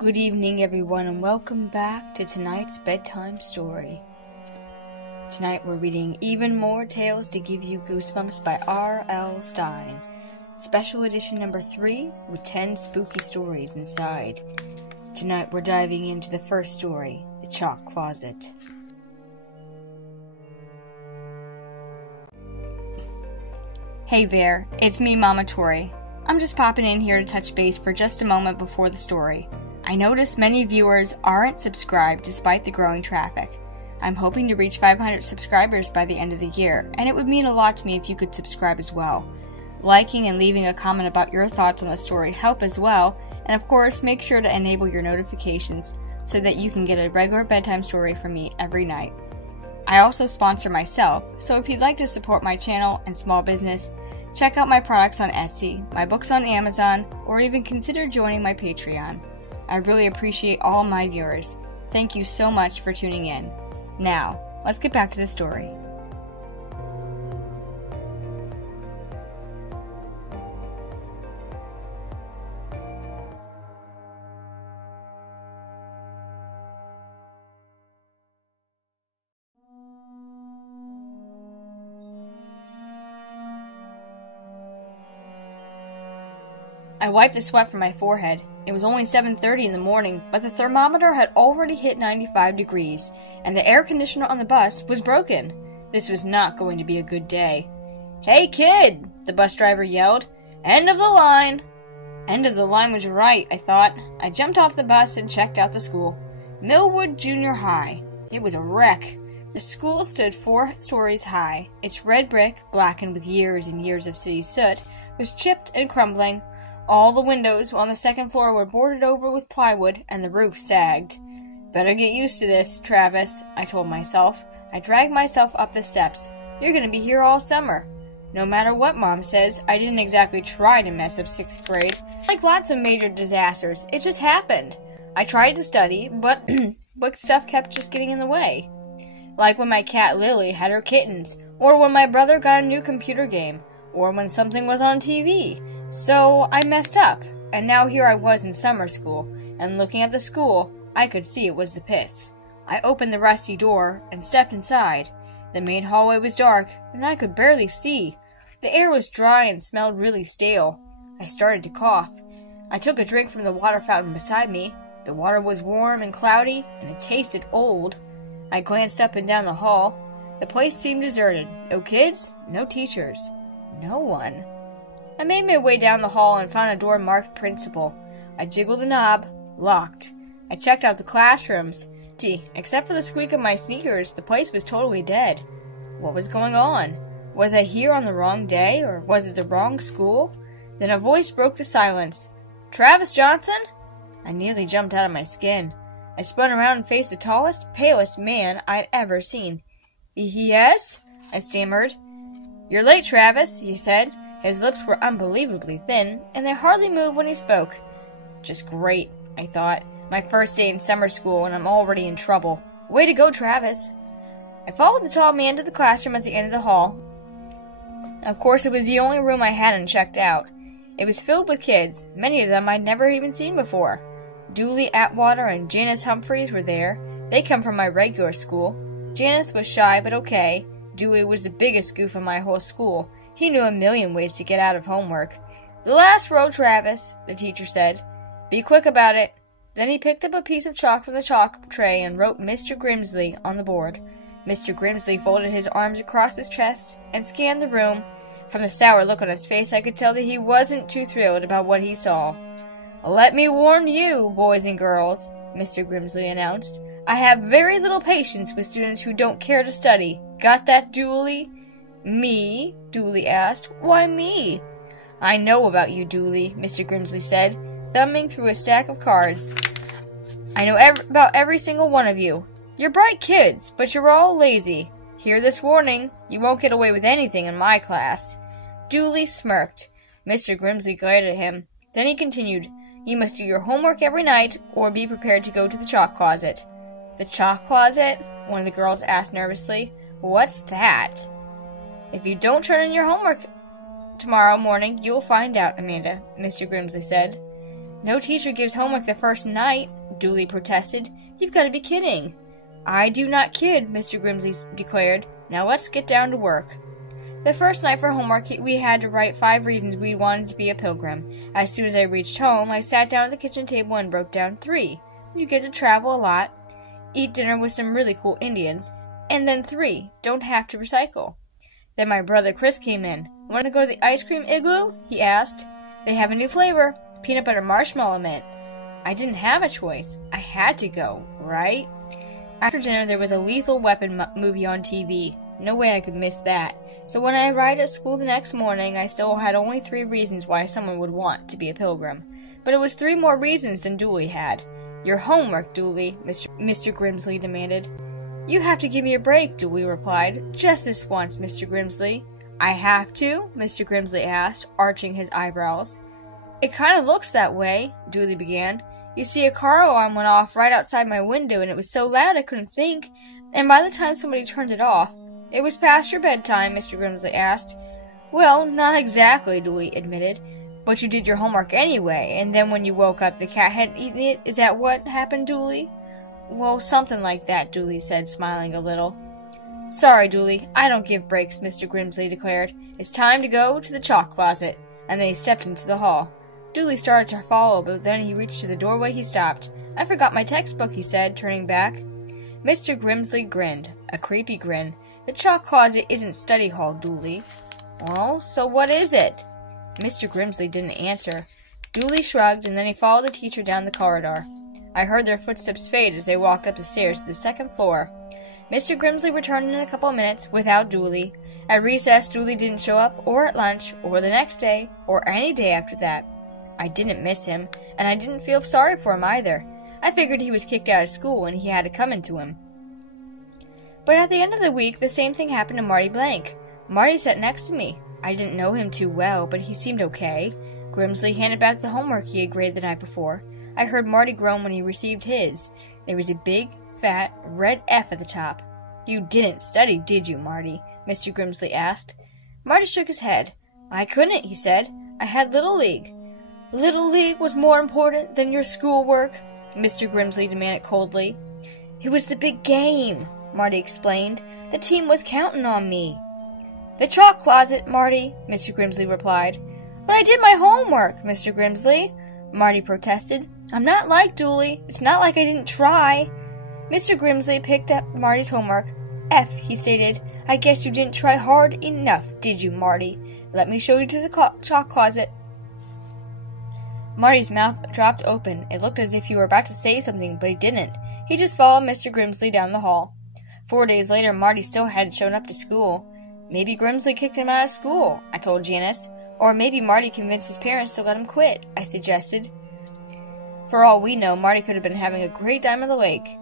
Good evening, everyone, and welcome back to tonight's bedtime story. Tonight we're reading Even More Tales to Give You Goosebumps by R.L. Stine. Special edition number 3 with 10 spooky stories inside. Tonight we're diving into the first story, The Chalk Closet. Hey there, it's me, Mama Tori. I'm just popping in here to touch base for just a moment before the story. I notice many viewers aren't subscribed despite the growing traffic. I'm hoping to reach 500 subscribers by the end of the year, and it would mean a lot to me if you could subscribe as well. Liking and leaving a comment about your thoughts on the story help as well, and of course make sure to enable your notifications so that you can get a regular bedtime story from me every night. I also sponsor myself, so if you'd like to support my channel and small business, check out my products on Etsy, my books on Amazon, or even consider joining my Patreon. I really appreciate all my viewers. Thank you so much for tuning in. Now, let's get back to the story. I wiped the sweat from my forehead. It was only 7:30 in the morning, but the thermometer had already hit 95 degrees, and the air conditioner on the bus was broken. This was not going to be a good day. "Hey kid!" the bus driver yelled. "End of the line!" End of the line was right, I thought. I jumped off the bus and checked out the school. Millwood Junior High. It was a wreck. The school stood 4 stories high. Its red brick, blackened with years and years of city soot, was chipped and crumbling. All the windows on the second floor were boarded over with plywood, and the roof sagged. "Better get used to this, Travis," I told myself. I dragged myself up the steps. "You're going to be here all summer." No matter what Mom says, I didn't exactly try to mess up 6th grade. Like lots of major disasters, it just happened. I tried to study, but stuff kept just getting in the way. Like when my cat Lily had her kittens, or when my brother got a new computer game, or when something was on TV. So I messed up, and now here I was in summer school, and looking at the school, I could see it was the pits. I opened the rusty door and stepped inside. The main hallway was dark, and I could barely see. The air was dry and smelled really stale. I started to cough. I took a drink from the water fountain beside me. The water was warm and cloudy, and it tasted old. I glanced up and down the hall. The place seemed deserted. No kids, no teachers, no one. I made my way down the hall and found a door marked Principal. I jiggled the knob. Locked. I checked out the classrooms. Except for the squeak of my sneakers, the place was totally dead. What was going on? Was I here on the wrong day, or was it the wrong school? Then a voice broke the silence. "Travis Johnson?" I nearly jumped out of my skin. I spun around and faced the tallest, palest man I'd ever seen. "Yes?" I stammered. "You're late, Travis," he said. His lips were unbelievably thin, and they hardly moved when he spoke. Just great, I thought. My first day in summer school, and I'm already in trouble. Way to go, Travis. I followed the tall man to the classroom at the end of the hall. Of course, it was the only room I hadn't checked out. It was filled with kids, many of them I'd never even seen before. Dooley Atwater and Janice Humphreys were there. They come from my regular school. Janice was shy, but okay. Dooley was the biggest goof in my whole school. He knew a million ways to get out of homework. "The last row, Travis," the teacher said. "Be quick about it." Then he picked up a piece of chalk from the chalk tray and wrote Mr. Grimsley on the board. Mr. Grimsley folded his arms across his chest and scanned the room. From the sour look on his face, I could tell that he wasn't too thrilled about what he saw. "Let me warn you, boys and girls," Mr. Grimsley announced. "I have very little patience with students who don't care to study. Got that, Dooley?" "Me?" Dooley asked. "Why me?" "I know about you, Dooley," Mr. Grimsley said, thumbing through a stack of cards. "I know about every single one of you. You're bright kids, but you're all lazy. Hear this warning, you won't get away with anything in my class." Dooley smirked. Mr. Grimsley glared at him. Then he continued, "You must do your homework every night, or be prepared to go to the chalk closet." "The chalk closet?" one of the girls asked nervously. "What's that?" "If you don't turn in your homework tomorrow morning, you'll find out, Amanda," Mr. Grimsley said. No teacher gives homework the first night, Dooley protested. You've got to be kidding. I do not kid, Mr. Grimsley declared. Now let's get down to work. The first night for homework, we had to write 5 reasons we wanted to be a pilgrim. As soon as I reached home, I sat down at the kitchen table and wrote down 3. You get to travel a lot, eat dinner with some really cool Indians, and then 3, don't have to recycle. Then my brother Chris came in. Want to go to the ice cream igloo? He asked. They have a new flavor, peanut butter marshmallow mint. I didn't have a choice. I had to go, right? After dinner, there was a Lethal Weapon movie on TV. No way I could miss that. So when I arrived at school the next morning, I still had only 3 reasons why someone would want to be a pilgrim. But it was 3 more reasons than Dooley had. Your homework, Dooley, Mr. Grimsley demanded. You have to give me a break, Dooley replied. Just this once, Mr. Grimsley. I have to? Mr. Grimsley asked, arching his eyebrows. It kind of looks that way, Dooley began. You see, a car alarm went off right outside my window, and it was so loud I couldn't think, and by the time somebody turned it off, it was past your bedtime, Mr. Grimsley asked. Well, not exactly, Dooley admitted, but you did your homework anyway, and then when you woke up, the cat hadn't eaten it. Is that what happened, Dooley? Well, something like that, Dooley said, smiling a little. Sorry, Dooley, I don't give breaks, Mr. Grimsley declared. It's time to go to the chalk closet, and then he stepped into the hall. Dooley started to follow, but then he reached to the doorway. He stopped. I forgot my textbook, he said, turning back. Mr. Grimsley grinned, a creepy grin. The chalk closet isn't study hall, Dooley. Well, so what is it? Mr. Grimsley didn't answer. Dooley shrugged, and then he followed the teacher down the corridor. I heard their footsteps fade as they walked up the stairs to the 2nd floor. Mr. Grimsley returned in a couple of minutes without Dooley. At recess, Dooley didn't show up, or at lunch, or the next day, or any day after that. I didn't miss him, and I didn't feel sorry for him either. I figured he was kicked out of school and he had it coming to him. But at the end of the week, the same thing happened to Marty Blank. Marty sat next to me. I didn't know him too well, but he seemed okay. Grimsley handed back the homework he had graded the night before. I heard Marty groan when he received his. There was a big, fat, red F at the top. You didn't study, did you, Marty? Mr. Grimsley asked. Marty shook his head. I couldn't, he said. I had Little League. Little League was more important than your schoolwork? Mr. Grimsley demanded coldly. It was the big game, Marty explained. The team was counting on me. The chalk closet, Marty, Mr. Grimsley replied. But I did my homework, Mr. Grimsley, Marty protested. I'm not like Dooley. It's not like I didn't try. Mr. Grimsley picked up Marty's homework. F, he stated. I guess you didn't try hard enough, did you, Marty? Let me show you to the chalk closet. Marty's mouth dropped open. It looked as if he were about to say something, but he didn't. He just followed Mr. Grimsley down the hall. 4 days later, Marty still hadn't shown up to school. Maybe Grimsley kicked him out of school, I told Janice. Or maybe Marty convinced his parents to let him quit, I suggested. For all we know, Marty could have been having a great time at the lake.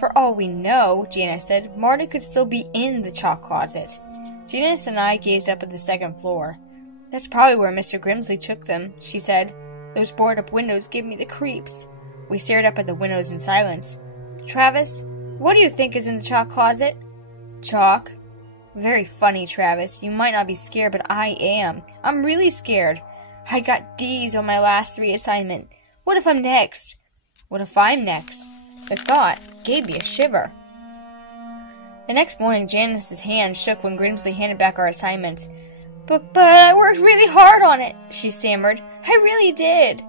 For all we know, Janice said, Marty could still be in the chalk closet. Janice and I gazed up at the 2nd floor. That's probably where Mr. Grimsley took them, she said. Those boarded-up windows give me the creeps. We stared up at the windows in silence. Travis, what do you think is in the chalk closet? Chalk? Very funny, Travis. You might not be scared, but I am. I'm really scared. I got D's on my last 3 assignment. What if I'm next? What if I'm next? The thought gave me a shiver. The next morning, Janice's hand shook when Grimsley handed back our assignments. But I worked really hard on it, she stammered. I really did.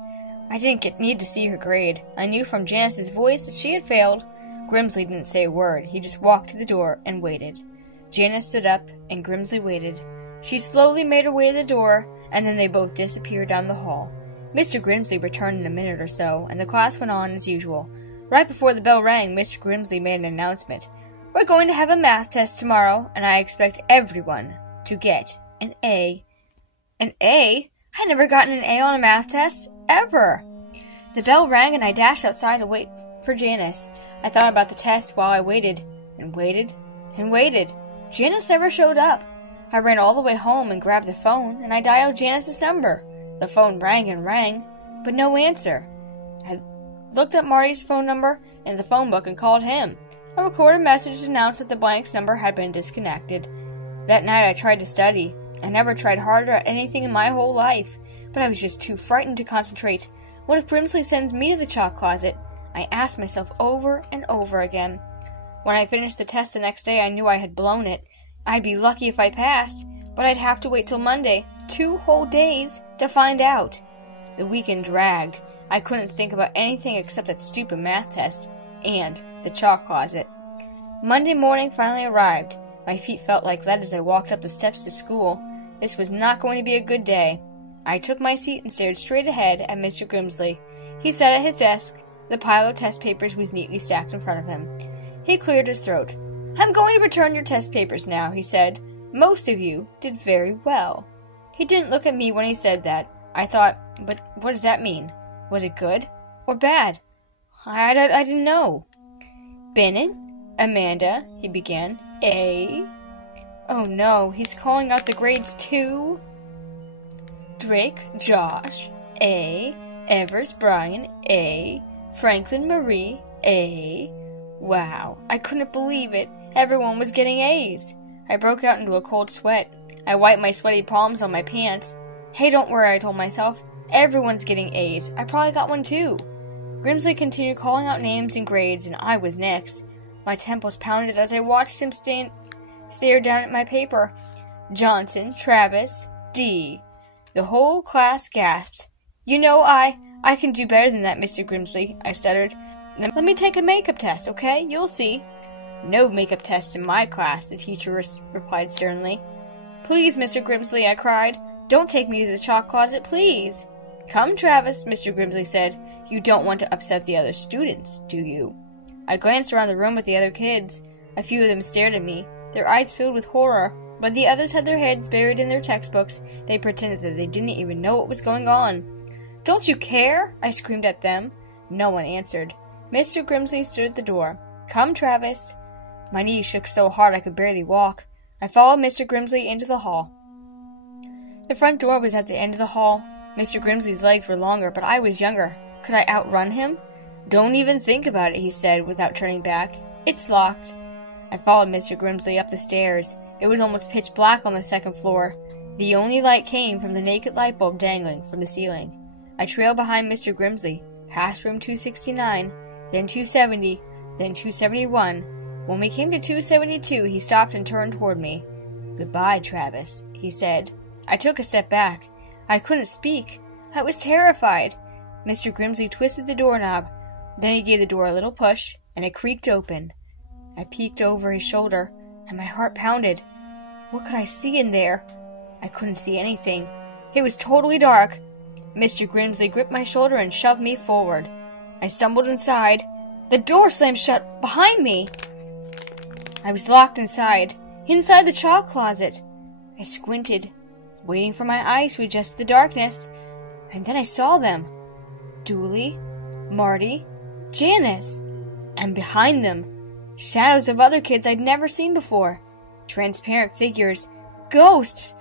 I didn't need to see her grade. I knew from Janice's voice that she had failed. Grimsley didn't say a word. He just walked to the door and waited. Janice stood up, and Grimsley waited. She slowly made her way to the door, and then they both disappeared down the hall. Mr. Grimsley returned in a minute or so, and the class went on as usual. Right before the bell rang, Mr. Grimsley made an announcement. We're going to have a math test tomorrow, and I expect everyone to get an A. An A? I never gotten an A on a math test, ever. The bell rang, and I dashed outside to wait for Janice. I thought about the test while I waited, and waited, and waited. Janice never showed up. I ran all the way home and grabbed the phone, and I dialed Janice's number. The phone rang and rang, but no answer. I looked up Marty's phone number in the phone book and called him. A recorded message announced that the blank's number had been disconnected. That night I tried to study. I never tried harder at anything in my whole life, but I was just too frightened to concentrate. What if Grimsley sends me to the chalk closet? I asked myself over and over again. When I finished the test the next day, I knew I had blown it. I'd be lucky if I passed, but I'd have to wait till Monday, 2 whole days, to find out. The weekend dragged. I couldn't think about anything except that stupid math test and the chalk closet. Monday morning finally arrived. My feet felt like lead as I walked up the steps to school. This was not going to be a good day. I took my seat and stared straight ahead at Mr. Grimsley. He sat at his desk. The pile of test papers was neatly stacked in front of him. He cleared his throat. "I'm going to return your test papers now," he said. "Most of you did very well." He didn't look at me when he said that. I thought, but what does that mean? Was it good or bad? I didn't know. "Bennett, Amanda," he began. "A." Oh no, he's calling out the grades too. "Drake, Josh, A. Evers, Brian, A. Franklin, Marie, A. Wow, I couldn't believe it. Everyone was getting A's. I broke out into a cold sweat. I wiped my sweaty palms on my pants. Hey, don't worry, I told myself. Everyone's getting A's. I probably got one too. Grimsley continued calling out names and grades, and I was next. My temples pounded as I watched him stare down at my paper. "Johnson, Travis, D." The whole class gasped. "You know, I can do better than that, Mr. Grimsley," I stuttered. "Let me take a makeup test, okay? You'll see." "No makeup tests in my class," the teacher replied sternly. "Please, Mr. Grimsley," I cried. "Don't take me to the chalk closet, please." "Come, Travis," Mr. Grimsley said. "You don't want to upset the other students, do you?" I glanced around the room at the other kids. A few of them stared at me, their eyes filled with horror, but the others had their heads buried in their textbooks. They pretended that they didn't even know what was going on. "Don't you care?" I screamed at them. No one answered. Mr. Grimsley stood at the door. "Come, Travis." My knees shook so hard I could barely walk. I followed Mr. Grimsley into the hall. The front door was at the end of the hall. Mr. Grimsley's legs were longer, but I was younger. Could I outrun him? "Don't even think about it," he said without turning back. "It's locked." I followed Mr. Grimsley up the stairs. It was almost pitch black on the second floor. The only light came from the naked light bulb dangling from the ceiling. I trailed behind Mr. Grimsley, past room 269, then 270, then 271. When we came to 272, he stopped and turned toward me. "Goodbye, Travis," he said. I took a step back. I couldn't speak. I was terrified. Mr. Grimsley twisted the doorknob. Then he gave the door a little push, and it creaked open. I peeked over his shoulder, and my heart pounded. What could I see in there? I couldn't see anything. It was totally dark. Mr. Grimsley gripped my shoulder and shoved me forward. I stumbled inside. The door slammed shut behind me. I was locked inside the chalk closet. I squinted, waiting for my eyes to adjust to the darkness, and then I saw them. Dooley, Marty, Janice, and behind them, shadows of other kids I'd never seen before. Transparent figures. Ghosts!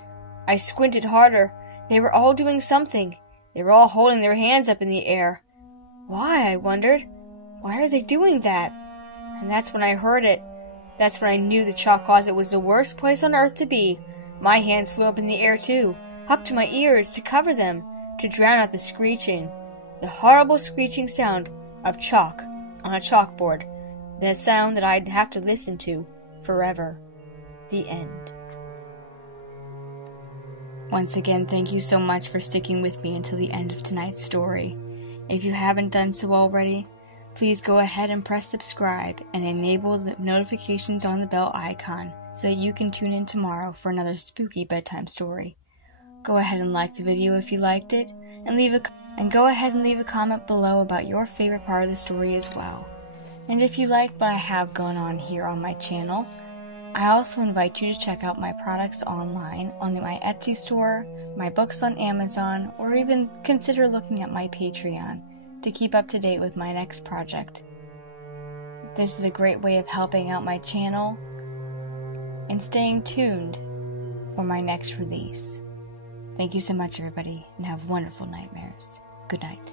I squinted harder. They were all doing something. They were all holding their hands up in the air. Why, I wondered. Why are they doing that? And that's when I heard it. That's when I knew the chalk closet was the worst place on earth to be. My hands flew up in the air too, up to my ears to cover them, to drown out the screeching. The horrible screeching sound of chalk on a chalkboard. That sound that I'd have to listen to forever. The end. Once again, thank you so much for sticking with me until the end of tonight's story. If you haven't done so already, please go ahead and press subscribe and enable the notifications on the bell icon so that you can tune in tomorrow for another spooky bedtime story. Go ahead and like the video if you liked it, and go ahead and leave a comment below about your favorite part of the story as well. And if you like what I have going on here on my channel, I also invite you to check out my products online on my Etsy store, my books on Amazon, or even consider looking at my Patreon to keep up to date with my next project. This is a great way of helping out my channel and staying tuned for my next release. Thank you so much, everybody, and have wonderful nightmares. Good night.